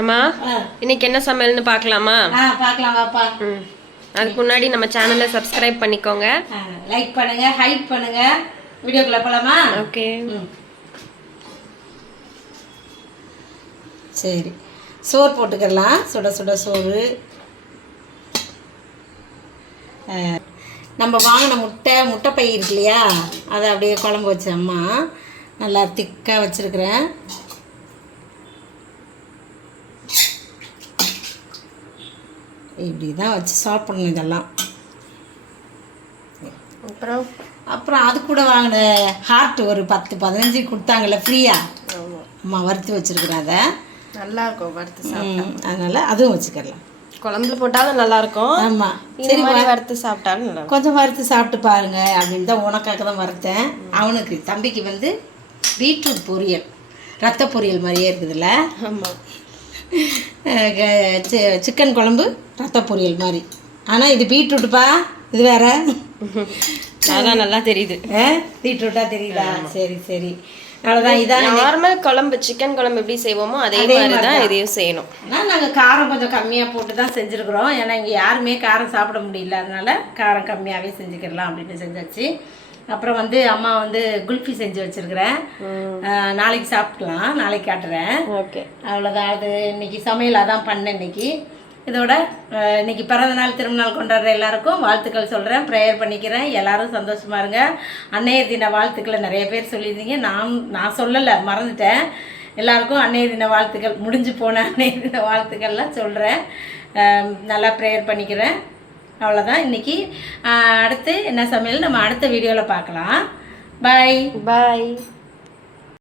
அம்மா இன்னைக்கு என்ன சமையல்னு பார்க்கலாமா? பார்க்கலாம் வாப்பா. அதுக்கு முன்னாடி நம்ம சேனலை சப்ஸ்கிரைப் பண்ணிக்கோங்க, லைக் பண்ணுங்க, ஹைப் பண்ணுங்க. வீடியோக்குள்ள போலாமா? ஓகே. சரி, சோறு போட்டுக்கலாம். சுட சுட சோறு. நம்ம வாங்கின முட்டை பை இருக்கு இல்லையா, அதை அப்படியே குழம்பு வச்ச அம்மா நல்லா திக்காக வச்சுருக்கிறேன். இப்படி தான் வச்சு சாப்பிடணும் இதெல்லாம். அப்புறம் அது கூட வாங்கின ஹார்ட் ஒரு 10-15 கொடுத்தாங்கல்ல ஃப்ரீயாக, அம்மா வறுத்து வச்சுருக்குறேன். அதை நல்லாயிருக்கும் வறுத்து சாப்பிட்டா, அதனால் அதுவும் வச்சுக்கலாம். குழம்புல போட்டாலும் நல்லாயிருக்கும். ஆமாம், சரி வறுத்து சாப்பிட்டாலும் நல்லா, கொஞ்சம் வறுத்து சாப்பிட்டு பாருங்க அப்படின்னு தான் உனக்காக தான் வறுத்தேன். அவனுக்கு தம்பிக்கு வந்து பீட்ரூட் பொரியல், ரத்த பொரியல் மாதிரியே இருக்குதுல்ல. ஆமாம், சிக்கன் குழம்பு ரத்த பொரியல் மாதிரி. ஆனால் இது பீட்ரூட்டுப்பா, இது வேற. அதான் நல்லா தெரியுது. பீட்ரூட்டா தெரியுதா? சரி சரி, அவ்வளோதான். இதான் நார்மல் குழம்பு, சிக்கன் குழம்பு எப்படி செய்வோமோ அதே மாதிரி தான் இதையும் செய்யணும். ஆனால் நாங்கள் காரம் கொஞ்சம் கம்மியாக போட்டு தான் செஞ்சுருக்குறோம். ஏன்னா இங்கே யாருமே காரம் சாப்பிட முடியல, அதனால காரம் கம்மியாகவே செஞ்சுக்கிடலாம் அப்படின்னு செஞ்சாச்சு. அப்புறம் வந்து அம்மா வந்து குல்ஃபி செஞ்சு வச்சுருக்கிறேன். நாளைக்கு சாப்பிட்லாம், நாளைக்கு காட்டுறேன். ஓகே, அவ்வளோதான். அது இன்னைக்கு சமையல் அதான் பண்ணேன் இன்னைக்கு. இதோட இன்னைக்கு பிறந்த நாள் திருமணநாள் கொண்டாடுற எல்லாருக்கும் வாழ்த்துக்கள் சொல்கிறேன், ப்ரேயர் பண்ணிக்கிறேன். எல்லாரும் சந்தோஷமாக இருங்க. அன்னையர் தின வாழ்த்துக்களை நிறைய பேர் சொல்லியிருந்தீங்க. நான் சொல்லலை, மறந்துட்டேன். எல்லாருக்கும் அன்னையர் தின வாழ்த்துக்கள், முடிஞ்சு போன அன்னையர் தின வாழ்த்துக்கள்லாம் சொல்கிறேன். நல்லா ப்ரேயர் பண்ணிக்கிறேன். அவ்வளோதான். இன்றைக்கி அடுத்து என்ன சமையல் நம்ம அடுத்த வீடியோவில் பார்க்கலாம். பாய் பாய்.